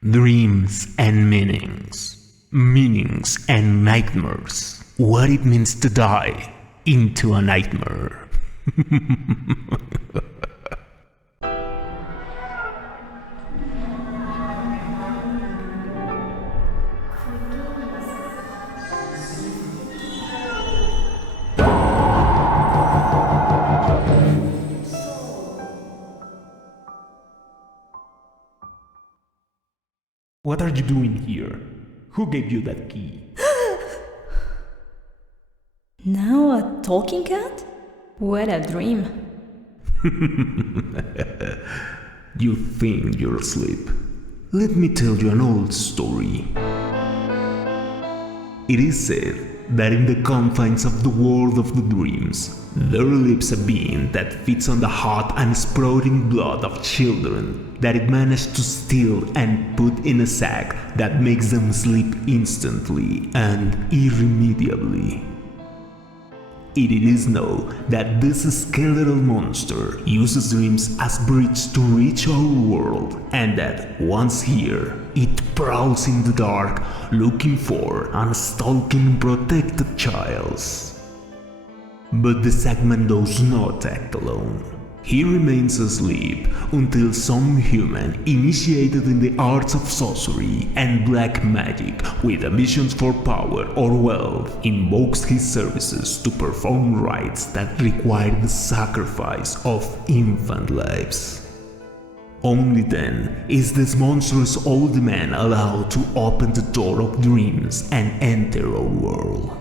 Dreams and meanings. Meanings and nightmares. What it means to die into a nightmare. What are you doing here? Who gave you that key? Now a talking cat? What a dream. You think you're asleep. Let me tell you an old story. It is said that in the confines of the world of the dreams, there lives a being that feeds on the hot and sprouting blood of children that it managed to steal and put in a sack that makes them sleep instantly and irremediably. It is known that this skeletal monster uses dreams as bridge to reach our world, and that once here, it prowls in the dark looking for and stalking protected childs. But the Sagman does not act alone. He remains asleep until some human initiated in the arts of sorcery and black magic with ambitions for power or wealth invokes his services to perform rites that require the sacrifice of infant lives. Only then is this monstrous old man allowed to open the door of dreams and enter our world.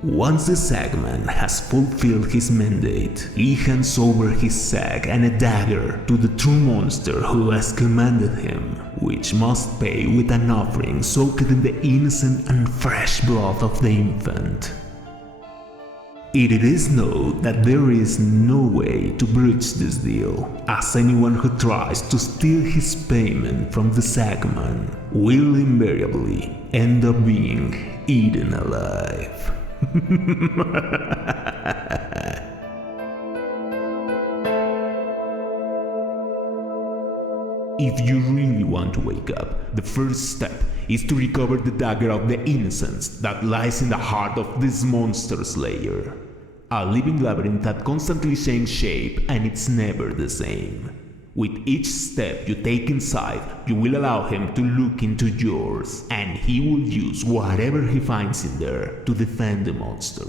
Once the Sagman has fulfilled his mandate, he hands over his sack and a dagger to the true monster who has commanded him, which must pay with an offering soaked in the innocent and fresh blood of the infant. It is known that there is no way to breach this deal, as anyone who tries to steal his payment from the Sagman will invariably end up being eaten alive. If you really want to wake up, the first step is to recover the dagger of the innocence that lies in the heart of this monster slayer. A living labyrinth that constantly changes shape and it's never the same. With each step you take inside, you will allow him to look into yours, and he will use whatever he finds in there to defend the monster.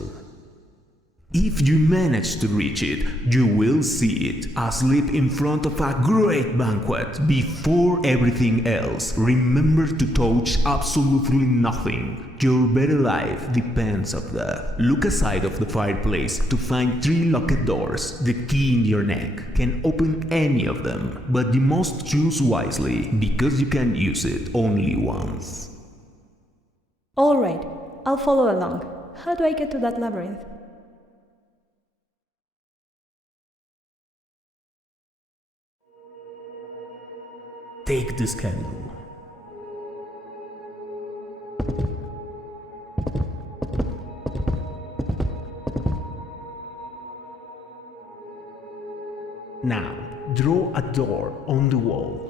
If you manage to reach it, you will see it asleep in front of a great banquet. Before everything else, remember to touch absolutely nothing. Your very life depends on that. Look aside of the fireplace to find 3 locked doors. The key in your neck can open any of them, but you must choose wisely because you can use it only once. Alright, I'll follow along. How do I get to that labyrinth? Take this candle. Now, draw a door on the wall.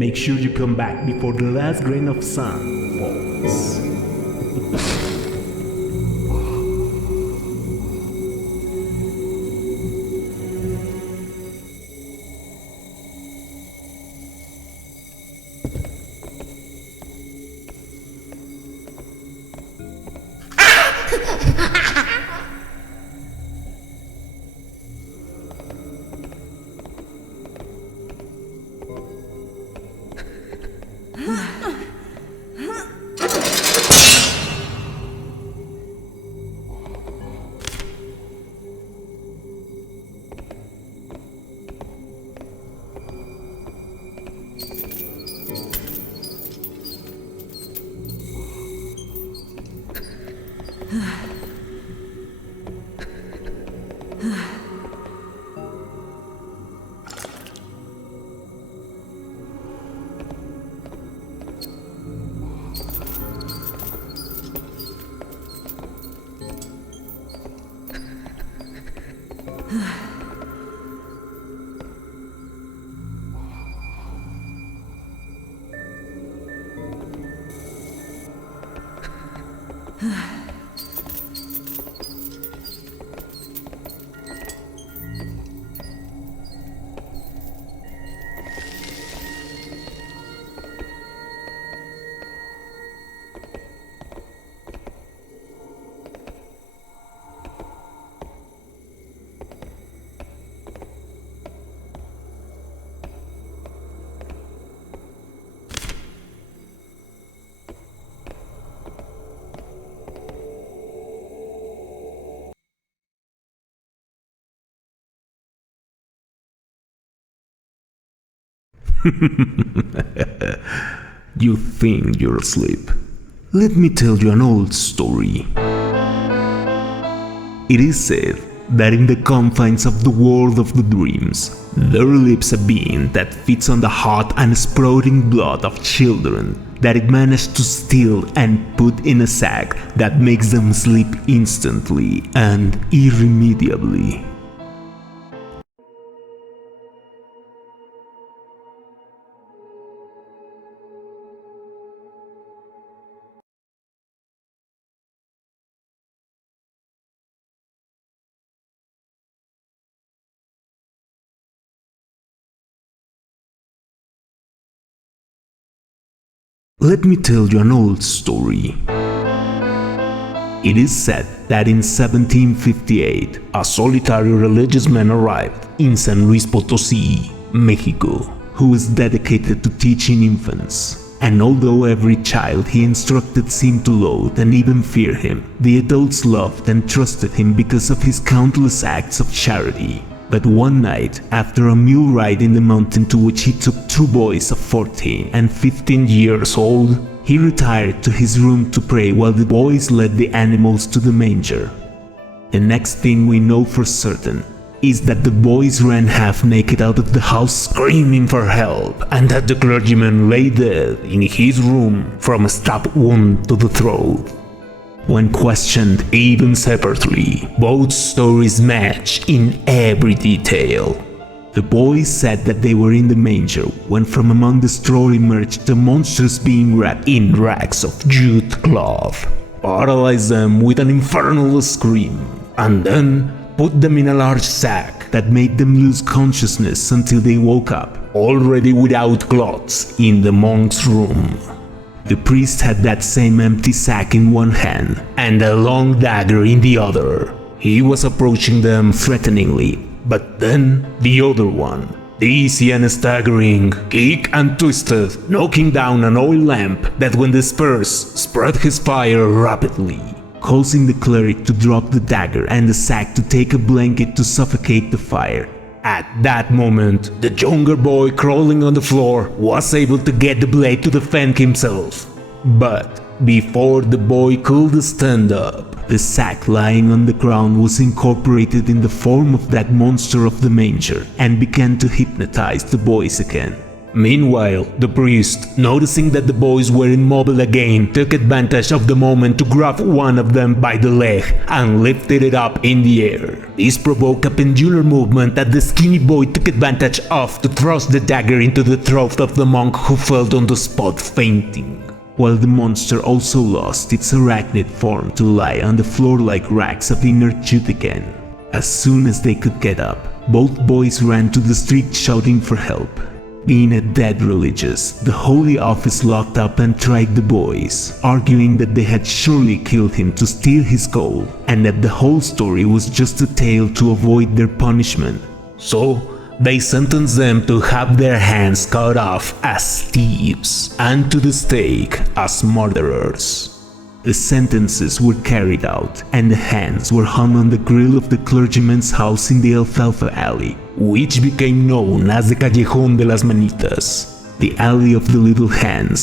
Make sure you come back before the last grain of sun falls. You think you're asleep. Let me tell you an old story. It is said that in the confines of the world of the dreams, there lives a being that feeds on the hot and sprouting blood of children that it managed to steal and put in a sack that makes them sleep instantly and irremediably. Let me tell you an old story. It is said that in 1758, a solitary religious man arrived in San Luis Potosí, Mexico, who was dedicated to teaching infants. And although every child he instructed seemed to loathe and even fear him, the adults loved and trusted him because of his countless acts of charity. But one night, after a mule ride in the mountain to which he took two boys of 14 and 15 years old, he retired to his room to pray while the boys led the animals to the manger. The next thing we know for certain is that the boys ran half naked out of the house screaming for help, and that the clergyman lay dead in his room from a stab wound to the throat. When questioned even separately, both stories match in every detail. The boys said that they were in the manger when from among the straw emerged a monstrous being wrapped in rags of jute cloth, paralyzed them with an infernal scream, and then put them in a large sack that made them lose consciousness until they woke up, already without clothes, in the monk's room. The priest had that same empty sack in one hand and a long dagger in the other. He was approaching them threateningly, but then the other one, dizzy and staggering, kicked and twisted, knocking down an oil lamp that when dispersed spread his fire rapidly, causing the cleric to drop the dagger and the sack to take a blanket to suffocate the fire. At that moment, the younger boy crawling on the floor was able to get the blade to defend himself. But before the boy could stand up, the sack lying on the ground was incorporated in the form of that monster of the manger and began to hypnotize the boys again. Meanwhile, the priest, noticing that the boys were immobile again, took advantage of the moment to grab one of them by the leg and lifted it up in the air. This provoked a pendular movement that the skinny boy took advantage of to thrust the dagger into the throat of the monk, who fell on the spot fainting. while the monster also lost its arachnid form to lie on the floor like racks of inert jute again. As soon as they could get up, both boys ran to the street shouting for help. Being a dead religious, the Holy Office locked up and tried the boys, arguing that they had surely killed him to steal his gold, and that the whole story was just a tale to avoid their punishment. So, they sentenced them to have their hands cut off as thieves, and to the stake as murderers. The sentences were carried out, and the hands were hung on the grill of the clergyman's house in the Alfalfa Alley, which became known as the Callejón de las Manitas, the Alley of the Little Hands.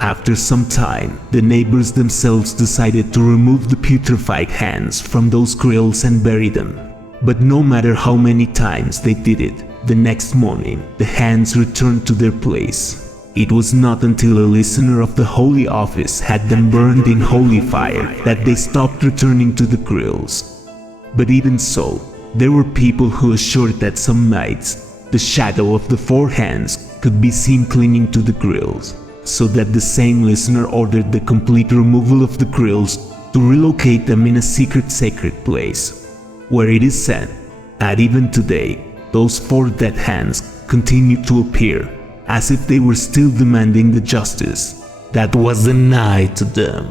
After some time, the neighbors themselves decided to remove the putrefied hands from those grills and bury them. But no matter how many times they did it, the next morning, the hands returned to their place. It was not until a listener of the Holy Office had them burned in holy fire that they stopped returning to the grills. But even so, there were people who assured that some nights, the shadow of the four hands could be seen clinging to the grills, so that the same listener ordered the complete removal of the grills to relocate them in a secret sacred place, where it is said that even today, those four dead hands continue to appear, as if they were still demanding the justice that was denied to them.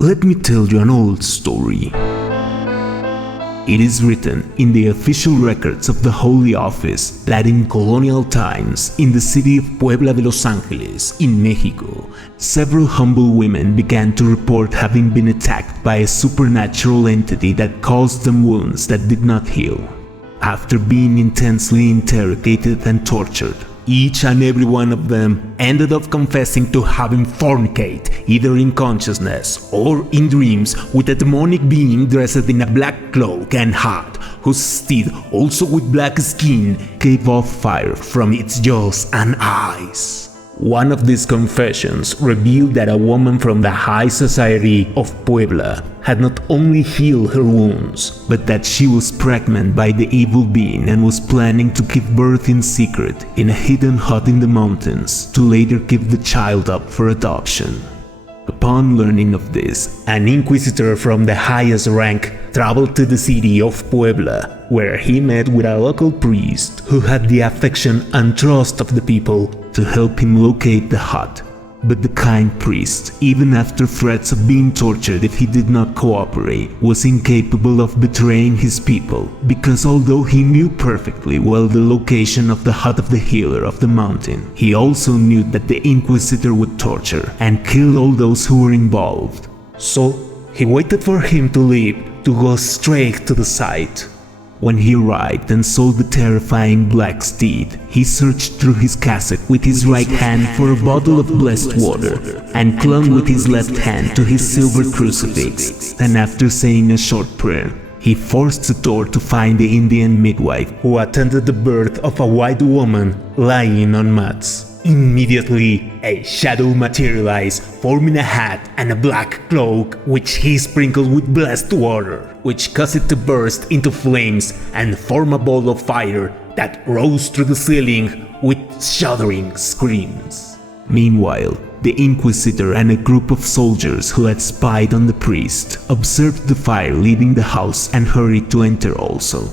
Let me tell you an old story. It is written in the official records of the Holy Office that in colonial times, in the city of Puebla de Los Ángeles, in Mexico, several humble women began to report having been attacked by a supernatural entity that caused them wounds that did not heal. After being intensely interrogated and tortured, each and every one of them ended up confessing to having fornicate, either in consciousness or in dreams, with a demonic being dressed in a black cloak and hat, whose steed, also with black skin, gave off fire from its jaws and eyes. One of these confessions revealed that a woman from the high society of Puebla had not only healed her wounds, but that she was pregnant by the evil being and was planning to give birth in secret in a hidden hut in the mountains to later give the child up for adoption. Upon learning of this, an inquisitor from the highest rank traveled to the city of Puebla, where he met with a local priest who had the affection and trust of the people to help him locate the hut. But the kind priest, even after threats of being tortured if he did not cooperate, was incapable of betraying his people, because although he knew perfectly well the location of the hut of the healer of the mountain, he also knew that the Inquisitor would torture and kill all those who were involved. So he waited for him to leave to go straight to the site. When he arrived and saw the terrifying black steed, he searched through his cassock with his right hand for a bottle of blessed water and clung with his left hand to his silver crucifix, and after saying a short prayer, he forced the door to find the Indian midwife who attended the birth of a white woman lying on mats. Immediately, a shadow materialized, forming a hat and a black cloak, which he sprinkled with blessed water, which caused it to burst into flames and form a ball of fire that rose through the ceiling with shuddering screams. Meanwhile, the Inquisitor and a group of soldiers who had spied on the priest observed the fire leaving the house and hurried to enter also.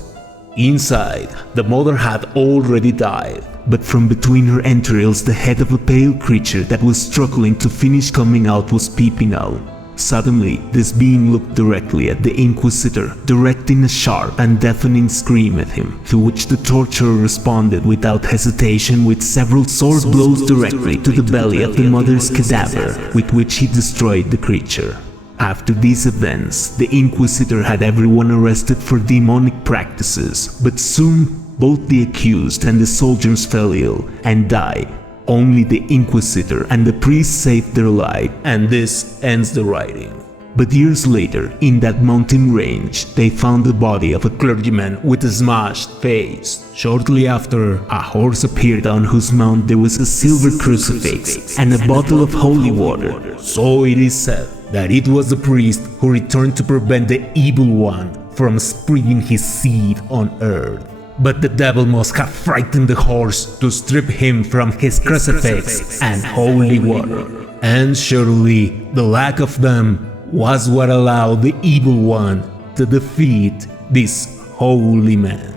Inside, the mother had already died, but from between her entrails the head of a pale creature that was struggling to finish coming out was peeping out. Suddenly, this being looked directly at the Inquisitor, directing a sharp and deafening scream at him, to which the torturer responded without hesitation with several sword blows directly to the belly of the mother's cadaver, with which he destroyed the creature. After these events, the Inquisitor had everyone arrested for demonic practices, but soon both the accused and the soldiers fell ill and died. Only the Inquisitor and the priest saved their life, and this ends the writing. But years later, in that mountain range, they found the body of a clergyman with a smashed face. Shortly after, a horse appeared on whose mount there was a silver crucifix and a bottle of holy water. So it is said that it was the priest who returned to prevent the evil one from spreading his seed on earth. But the devil must have frightened the horse to strip him from his crucifix and holy water. And surely the lack of them was what allowed the evil one to defeat this holy man.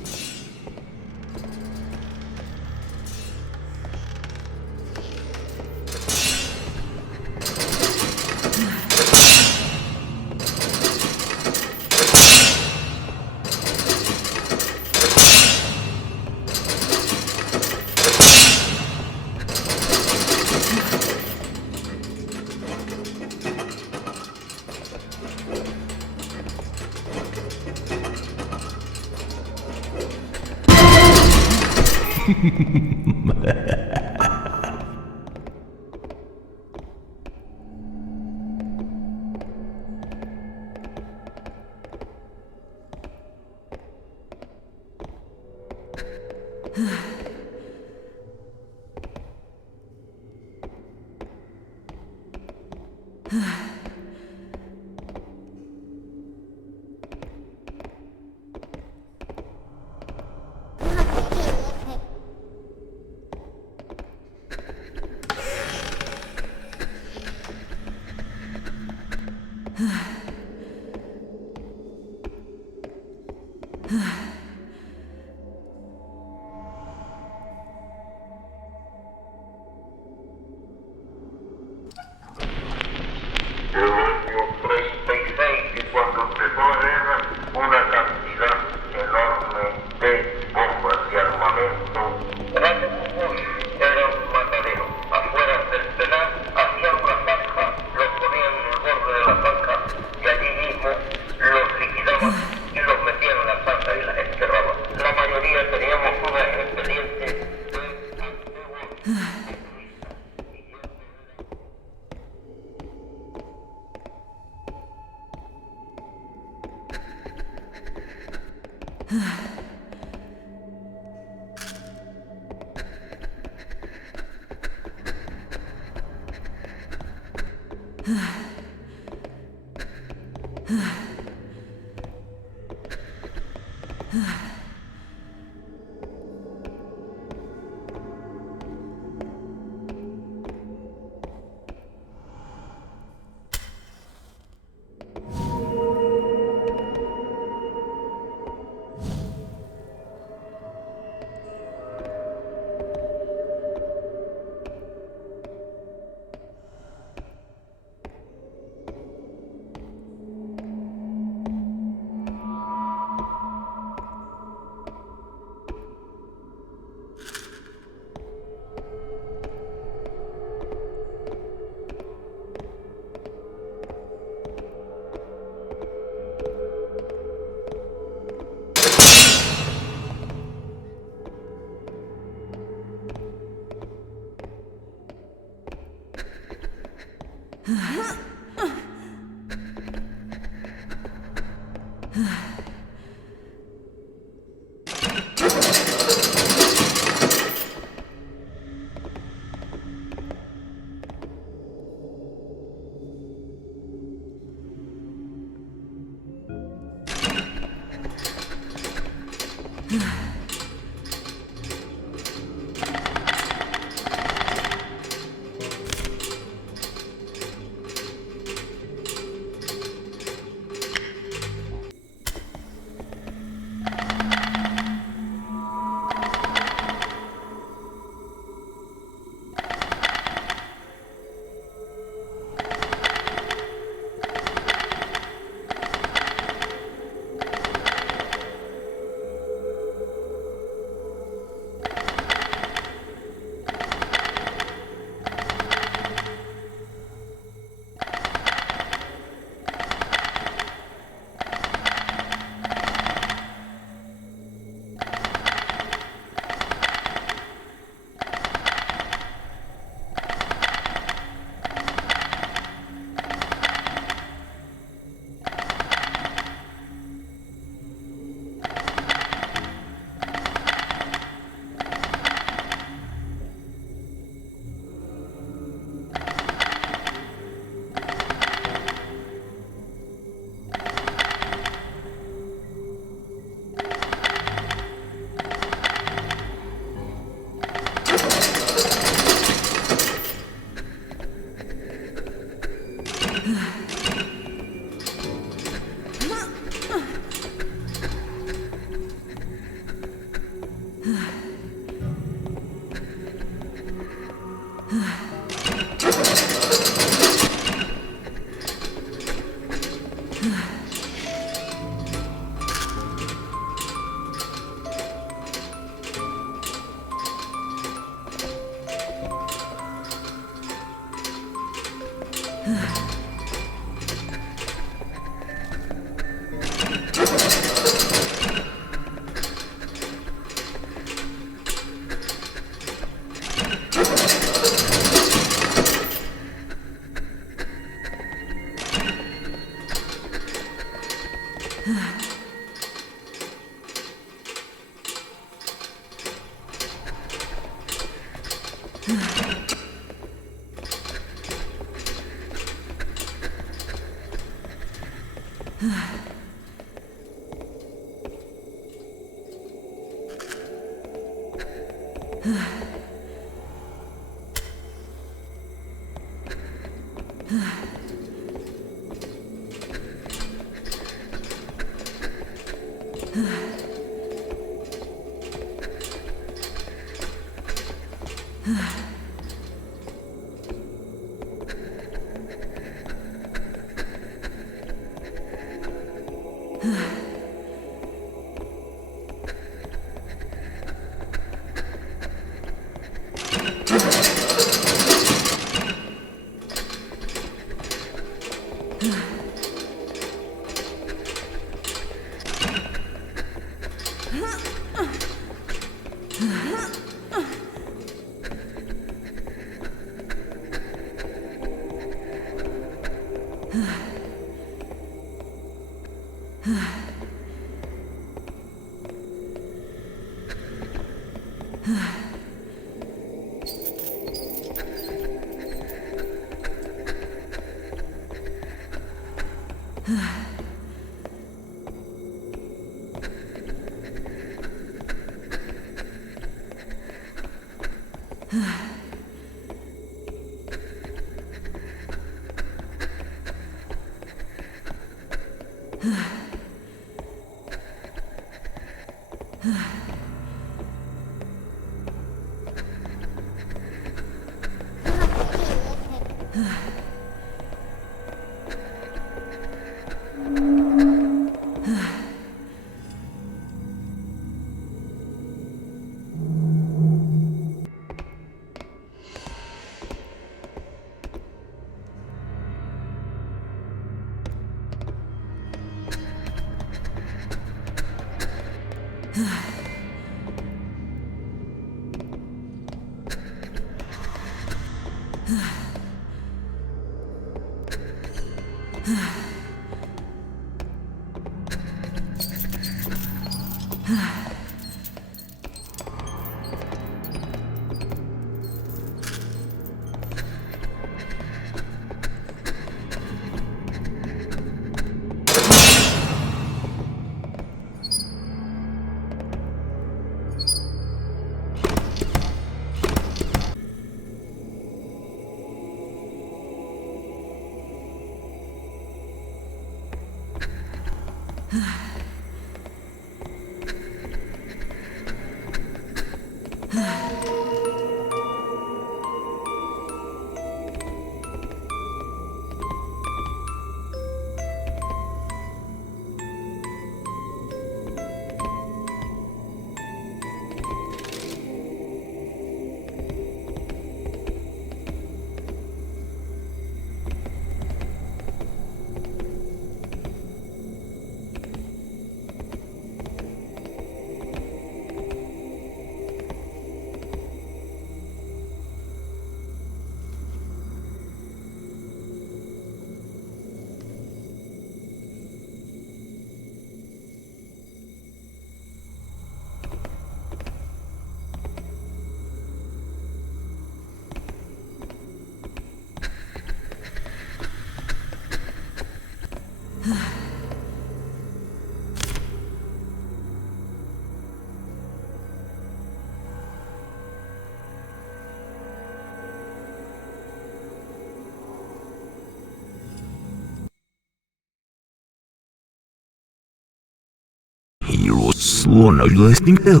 You're slow now, you listening to?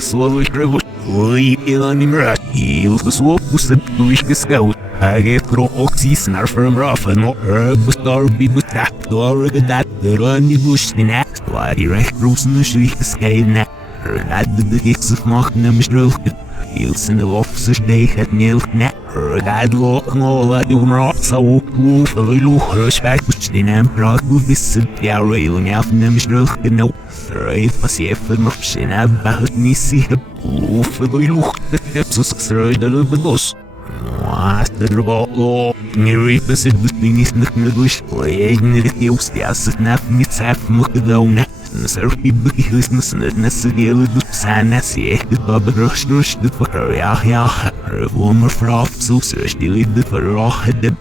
Слова криву, ой, анімра, і свого пустовішки скаут. I get through oxys and from rough and not herb star be with that door that the run the bush the next why the rest roots in the street the sky net her that the kicks of mock them stroke heels in the officers they had nailed net her that look all I do not so wolf a little respect which the name brought with this yeah railing out in them stroke no right was if the machine about nisi wolf a little the tips of the little boss Master Robot, Mary Bassett is not English, playing the hills, the asset nap, it's half Mukadona, and Serpy Bucky business, and necessarily the Sanas, the Bob Rush, the Fakaria, her former froth, so certainly the Farah had the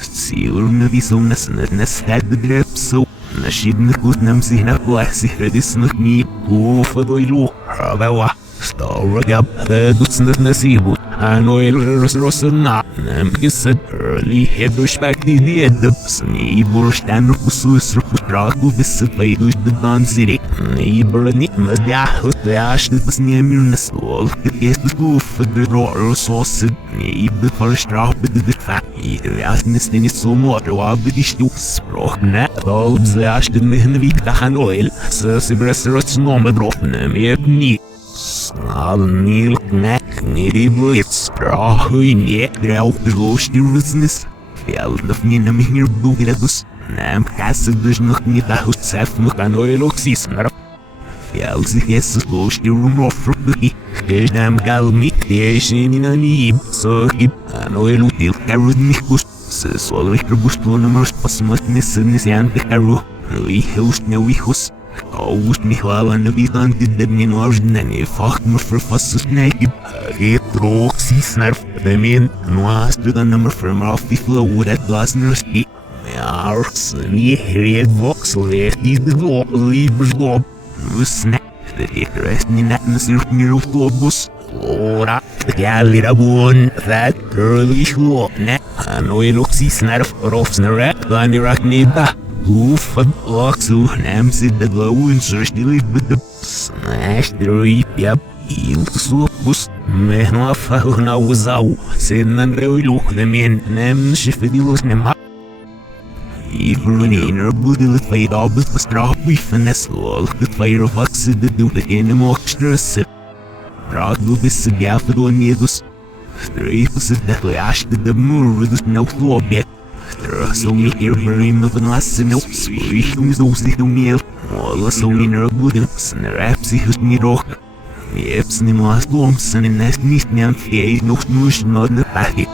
seal maybe so necessary had the grip so. Nashidna good namsi na blessy, this not me, oh, for the look, Rabawa, Star Gab, the Dutsnat Nasibu. I know it's not. I'm said early head respect the edits. Neighbor stand up with Swiss Rock with this play with the Don City. Neighbor and it must be the ash that was near me in the soul. It is the goof for the roar sauce. Neighbor for a strap with the fat. Either asness in it so much while the dish to sprock net. All the ash that made the week the hand oil. So the restaurant's normal drop in them. Yet neat. Snarl milk neck. It's probably yet out the lost business. Fell of me na mir bugredus. Nam hasses noch nie da house self mukan oil oxysmer. Fell sich es lost the room of fruity. Nam gal mit in an so gib an oil util carrot nikus. So ich robust numbers pas mat nissen is an the carro. We host no we host. Aus mich waren de bitan de min orjnani facht me verfasst snake. Het droog sis naar de min noas de dan nummer from off the flow that last nurse. Ja, sni hier voxel weer die de loop liebers loop. We snap de rest in dat natuurlijk meer op autobus. Ora, ja lira bon that early sloop ne. Anoy loxis naar rofs naar dan irak neba. Oof, ook zo nam ze de blauwen zorgelijk met de smash de reep, ja, heel soepus. Met een afval nou zou, zijn dan reuluk de men, nam ze verdielus nem ha. Even een er het feit op het bestraft van de slol, het fire of wat ze de doen in de mochtstress. Praat du bis ze gaaf door negus. Strepen ze dat we ashte de muur dus nou klopt. So me here very much and last in the speech to so stick to me all so in a good snaps it me rock yeps ni mas bombs and nest nicht mehr fähig noch nur schnell the packet.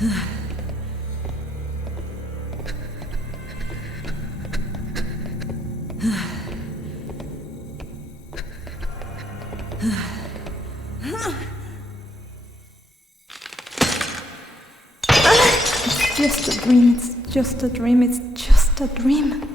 It's just a dream, it's just a dream, it's just a dream.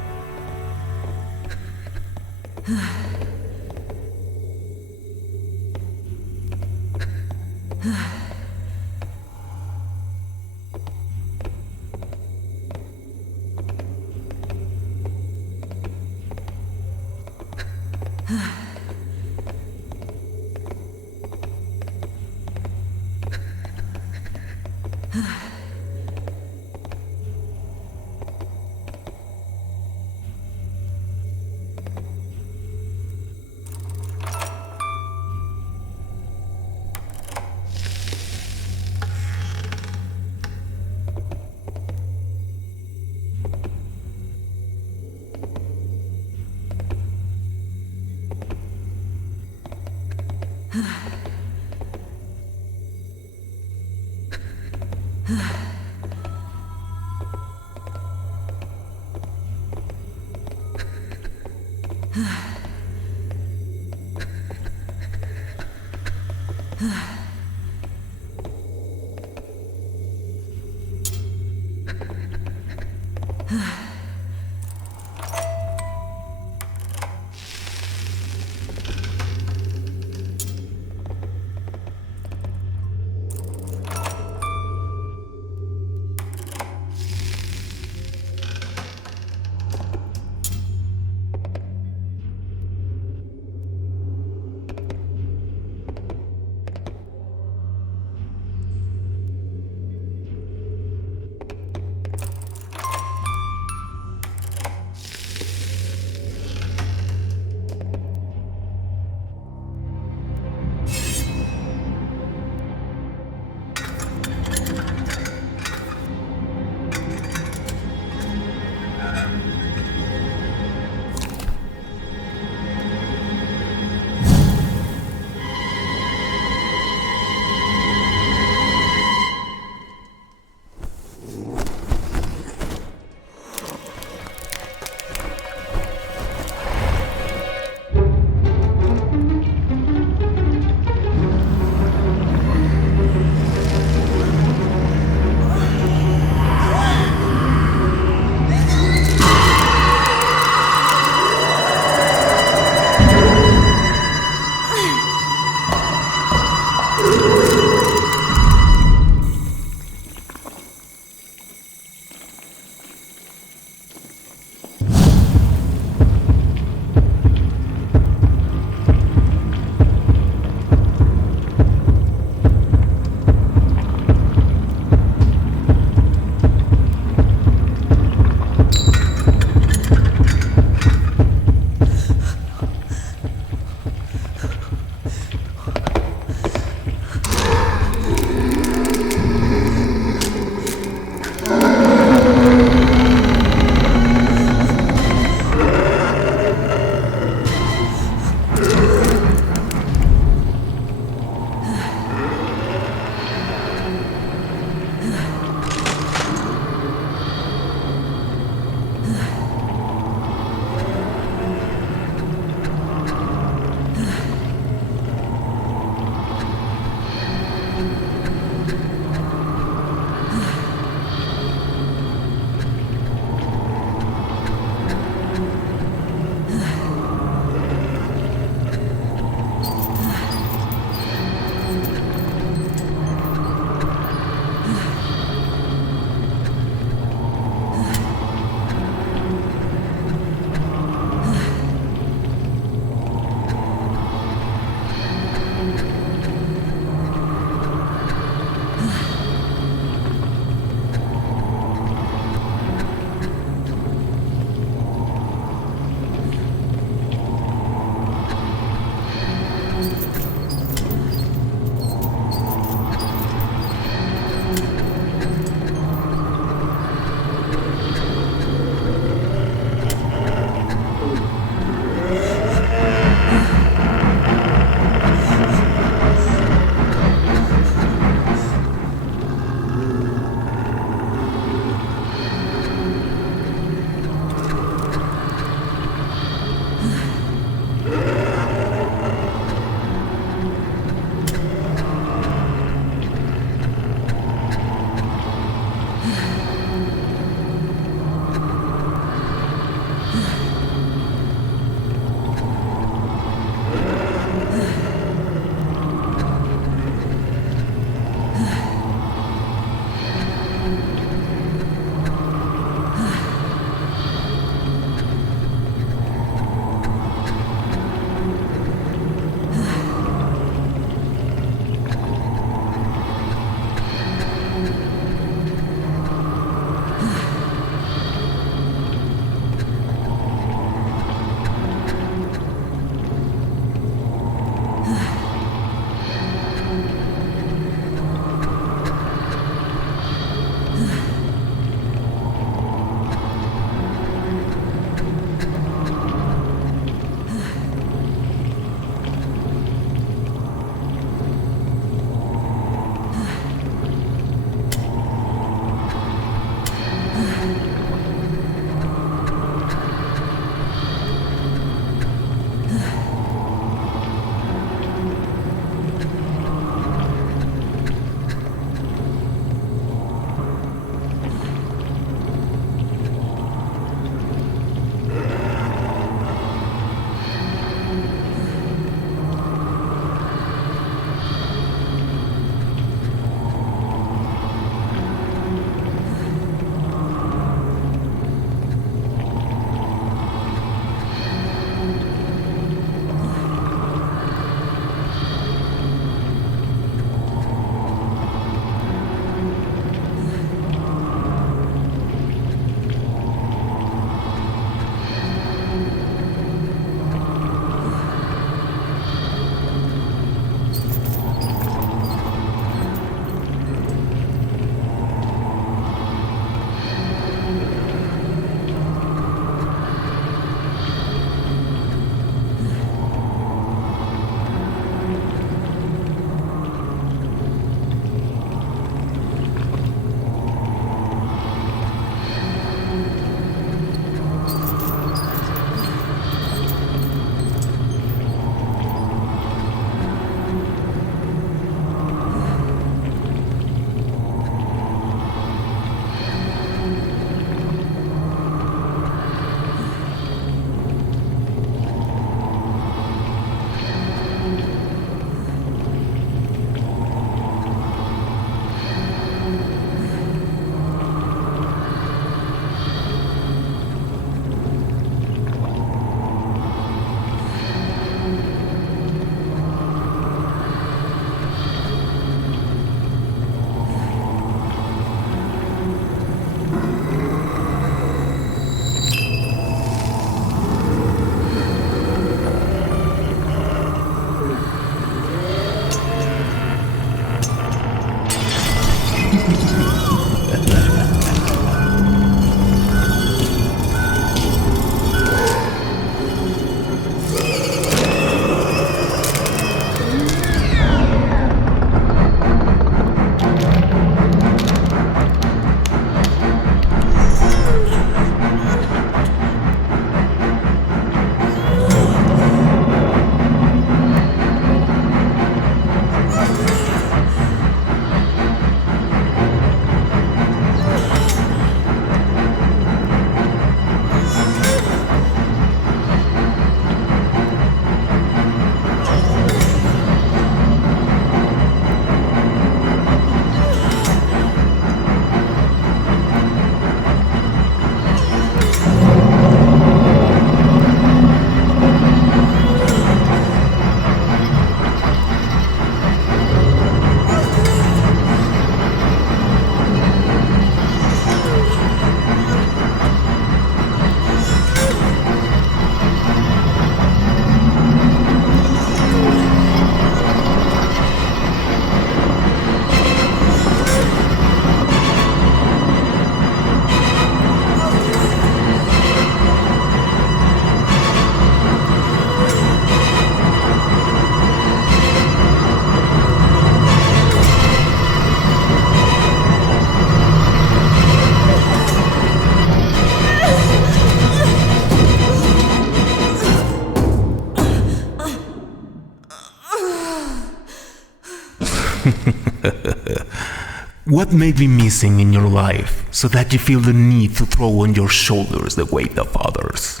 What may be missing in your life so that you feel the need to throw on your shoulders the weight of others?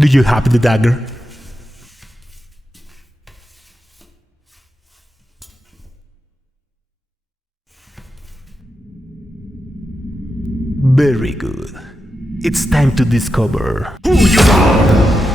Do you have the dagger? Very good. It's time to discover who you are!